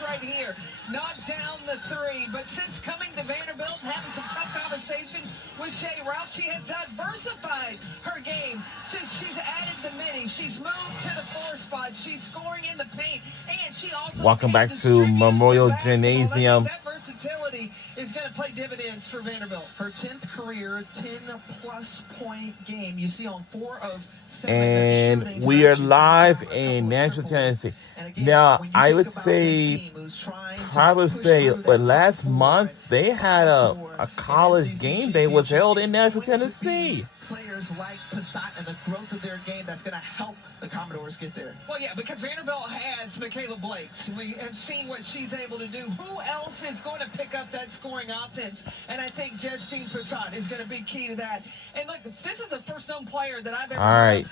this right here. Knocked down the three, but since coming to Vanderbilt and having some tough conversations with Shea Ralph, she has diversified her game. Since she's added the mini, she's moved to the 4 spot, she's scoring in the paint, and she also welcome back to Memorial Gymnasium. That versatility is going to play dividends for Vanderbilt. Her 10th career 10-plus point game. You see on 4 of 7. And we are live in Nashville, Tennessee. Now, I would say, but last month they had a college game day was held in Nashville, Tennessee. Players like Passat and the growth of their game that's going to help the Commodores get there. Well, yeah, because Vanderbilt has Michaela Blakes. We have seen what she's able to do. Who else is going to pick up that scoring offense? And I think Justine Passat is going to be key to that. And look, this is the first known player that I've ever heard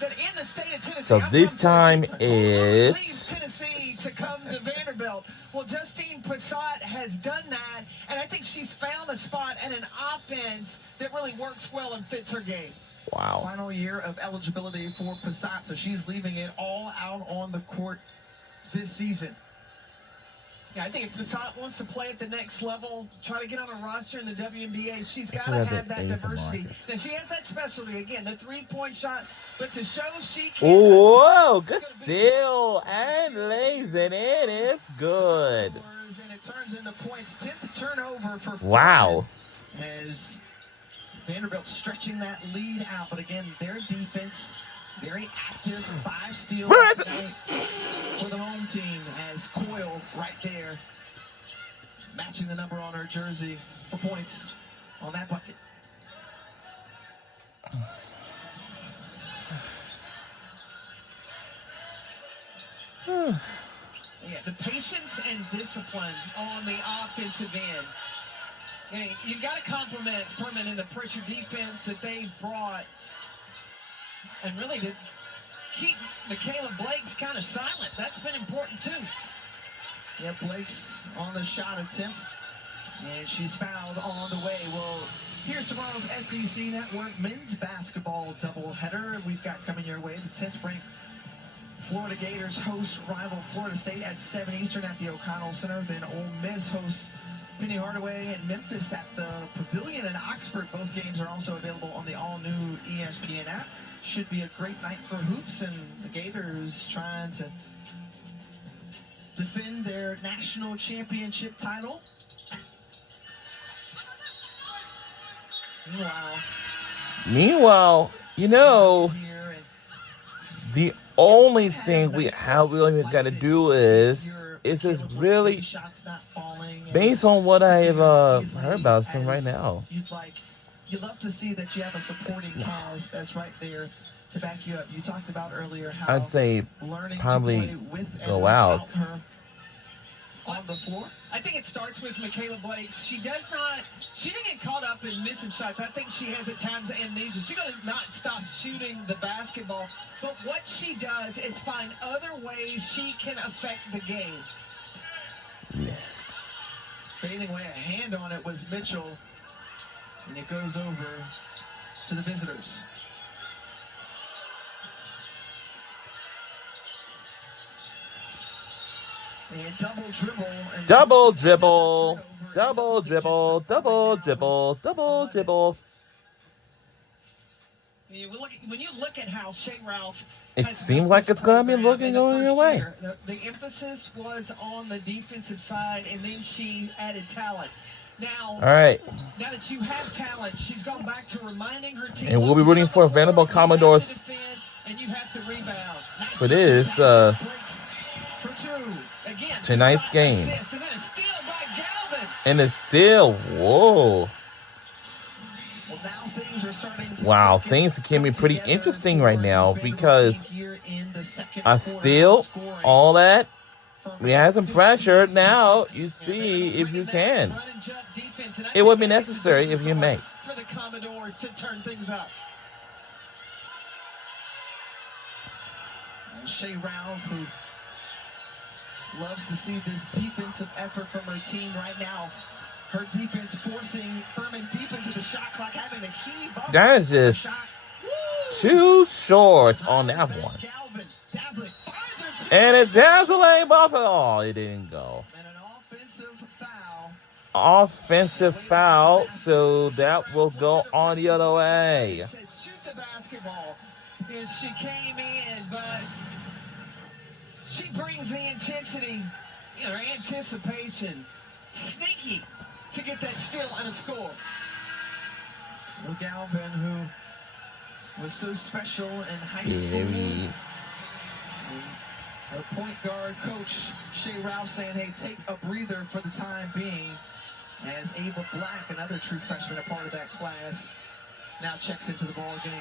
that in the state of Tennessee. So this time is Tennessee to come to Vanderbilt. Well, Justine Passat has done that, and I think she's found a spot and an offense that really works well and fits her game. Wow. Final year of eligibility for Passat, so she's leaving it all out on the court this season. Yeah, I think if Passat wants to play at the next level, try to get on a roster in the WNBA, she's got to have that diversity. Now, she has that specialty, again, the 3-point shot, but to show she can... Whoa, good steal, and lays it in, it's good. And it turns into points, 10th turnover for wow. As Vanderbilt stretching that lead out, but again, their defense... very active, 5 steals tonight for the home team as Coyle right there matching the number on her jersey for points on that bucket. Yeah, the patience and discipline on the offensive end. Yeah, you've got to compliment Furman in the pressure defense that they've brought. And really to keep Michaela Blakes kind of silent. That's been important too. Yeah, Blakes on the shot attempt. And she's fouled on the way. Well, here's tomorrow's SEC Network men's basketball doubleheader. We've got coming your way the 10th ranked Florida Gators host rival Florida State at 7 Eastern at the O'Connell Center. Then Ole Miss hosts Penny Hardaway and Memphis at the Pavilion in Oxford. Both games are also available on the all-new ESPN app. Should be a great night for hoops, and the Gators trying to defend their national championship title. Meanwhile, you know, the only thing we really got to do is just really, based on what I've heard about them right now. You love to see that you have a supporting cast that's right there to back you up. You talked about earlier how I'd say probably go out on the floor. I think it starts with Michaela Blakes. She didn't get caught up in missing shots. I think she has at times amnesia. She's going to not stop shooting the basketball. But what she does is find other ways she can affect the game. Yes. Fading away, a hand on it was Mitchell. And it goes over to the visitors. And double dribble. And double dribble. Double dribble. Double dribble. Double dribble. When you look at how Shea Ralph... It seems like it's going to be looking going your way. The emphasis was on the defensive side, and then she added talent. Now, all right. Now that you have talent, she's gone back to reminding her team. And we'll be rooting for Vanderbilt Commodores and you have to rebound. for this tonight's game. And it's still, whoa. Wow, things can be pretty interesting right now because a steal, all that. We have some pressure now. You see if you can. It would be necessary if you may. For the Commodores to turn things up. And Shea Ralph, who loves to see this defensive effort from her team right now. Her defense forcing Furman deep into the shot clock, having to heave up. That is just too short on that one. And it does the lane ball. Oh, it didn't go. And an offensive foul. Offensive foul, so that will go on the other way. It says shoot the basketball. And she came in, but she brings the intensity, anticipation. Sneaky to get that steal and a score. Will Galvin, who was so special in high school. Maybe. Her point guard coach, Shea Ralph, saying, hey, take a breather for the time being, as Ava Black, another true freshman, a part of that class, now checks into the ball game.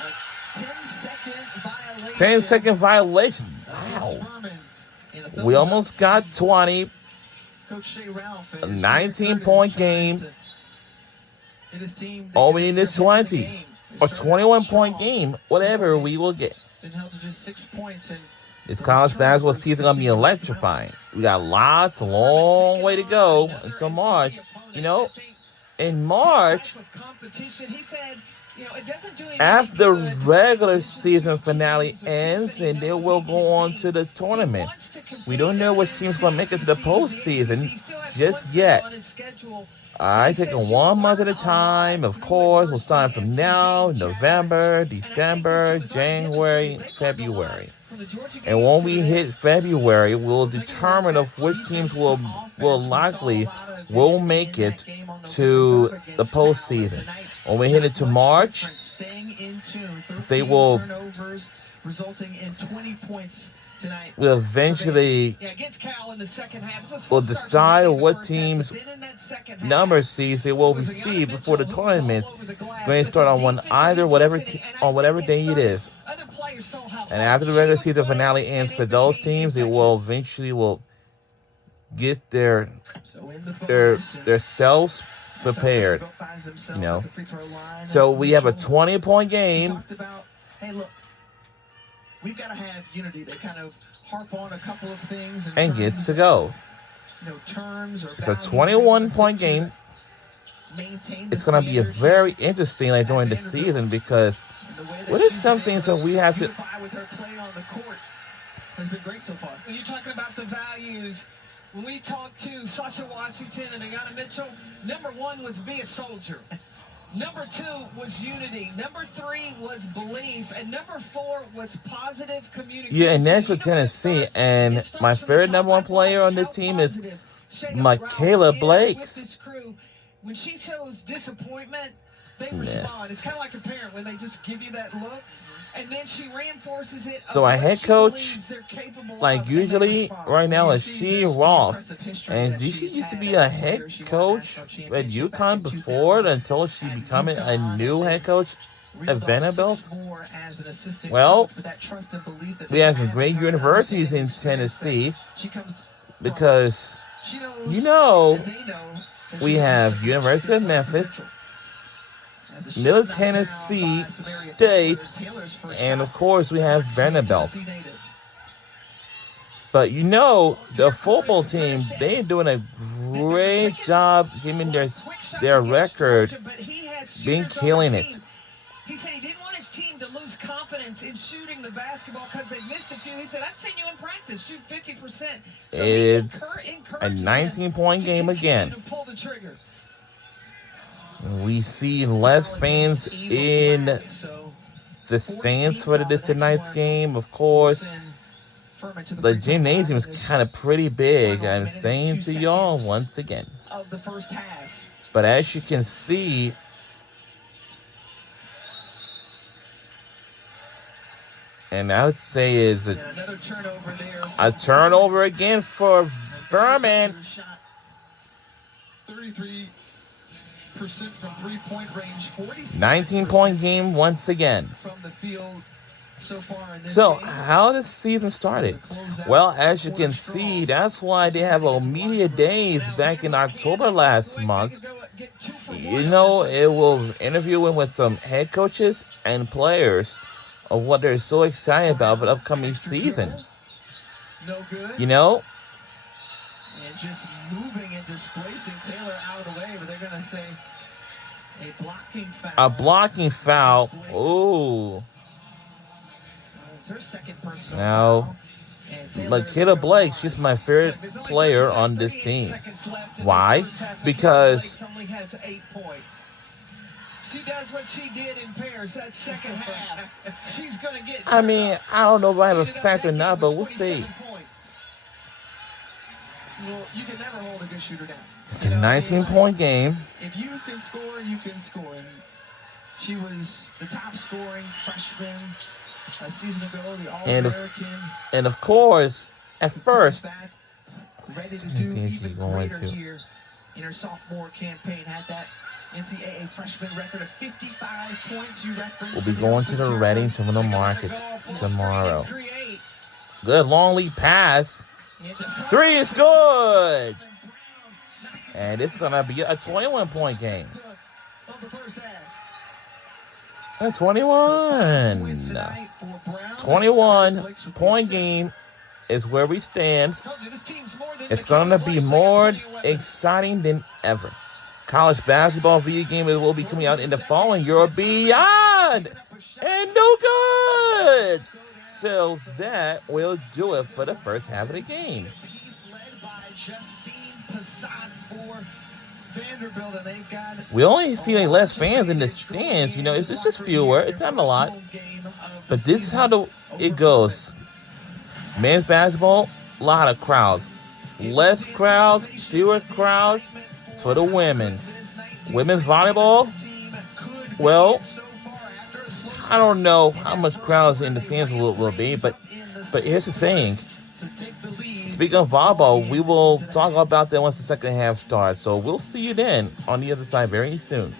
A 10-second violation. 10-second violation. against Wow. Furman in a We thumbs almost up got from 20. Coach Shea Ralph. A 19-point game. All we need is 20. Or 21-point game. Whatever we will get. Been held to just 6 points, and This college basketball season gonna be electrifying. We got a long way to go until March. In March, after the regular season finale ends, and they will go on to the tournament. We don't know which team's gonna make it to the postseason just yet. I take it 1 month at a time. Of course, we'll start from now, November, December, January, February. And when we hit February, we'll determine of which teams will likely will make it to the postseason. When we hit it to March, they will we'll eventually will decide what teams number seeds they will receive before the tournament going to start on whatever day it is. And after the regular season finale ends for those teams, they will eventually get their selves prepared. So we have a 20-point game. Hey, look, we've got to have unity. They kind of harp on a couple of things And gets to go. Terms or It's a 21-point game. It's going to be a very interesting during the season because what is some things that we have to... with her play on the court has been great so far. When you're talking about the values, when we talked to Sasha Washington and Ayanna Mitchell, number 1 was be a soldier. Number 2 was unity. Number 3 was belief. And number 4 was positive communication. Yeah, in Nashville, Tennessee. And my favorite number 1 player on this team is Michaela Blakes. When she shows disappointment, they respond. It's kind of like a parent when they just give you that look. And then she reinforces it. So our head coach, usually right now is Shea Ross. And she used to be a head coach at UConn before until she became a new head coach at Vanderbilt. Well, we have some great universities in Tennessee because, we have University of Memphis, Middle Tennessee State, and of course we have Vanderbilt. But the football team, they're doing a great job giving their record, being killing it. He said he didn't want his team to lose confidence in shooting the basketball because they missed a few. He said, I've seen you in practice shoot 50%. So it's a 19-point game again. We see less fans in the stands for this tonight's game. Of course, the gymnasium is kind of pretty big. I'm saying to y'all once again. But as you can see, and I would say it's a turnover again for Furman. 33% from three-point range, 19-point game once again. From the field so far in this So, game. how the season started? Well, as you can see, that's why they have a media days back in October last month. It will interview with some head coaches and players of what they're so excited about for the upcoming season. No good. And just moving and displacing Taylor out of the way, but they're going to say A blocking foul. Ooh. It's her second personal Now, foul. And Taylor is Lakita under Blake, line. she's my favorite There's only player on this 38 team. seconds left in Why? this first half. Because Lakita Blake only has 8 points. She does what she did in Paris that second half. She's going to get. I mean, I don't know if I have a She ended up factor or that not, game but with we'll see. 27 points. Well, you can never hold a good shooter down. It's a 19-point game. If you can score, you can score. And she was the top scoring freshman a season ago, the All-American. And of course, at first, Back, ready to Let me do see if even she's going greater to. here in her sophomore campaign. Had that NCAA freshman record of 55 points. You referenced. we'll be it going here to with the Carolina. Reading Terminal Market Go up full tomorrow. screen and create. Good long lead pass. And to front. 3 is good. Brown knocking And it's going to be a 21-point game. of the first half. A 21 21-point game is where we stand. Told you, this team's more than It's going to McKinney be Blake's more second weapon. exciting than ever. College basketball video game will be coming out in the following year or beyond. And no good. So that will do it for the first half of the game. Piece led by Justine Passat for Vanderbilt, and they've got We only see like less fans in the stands. You know, it's just fewer. It's not a lot. But this is how it goes. Men's basketball, a lot of crowds. Less crowds, fewer crowds for the women's. Women's volleyball, well, I don't know how much crowds in the stands will be, but here's the thing. Speaking of volleyball, we will talk about that once the second half starts. So we'll see you then on the other side very soon.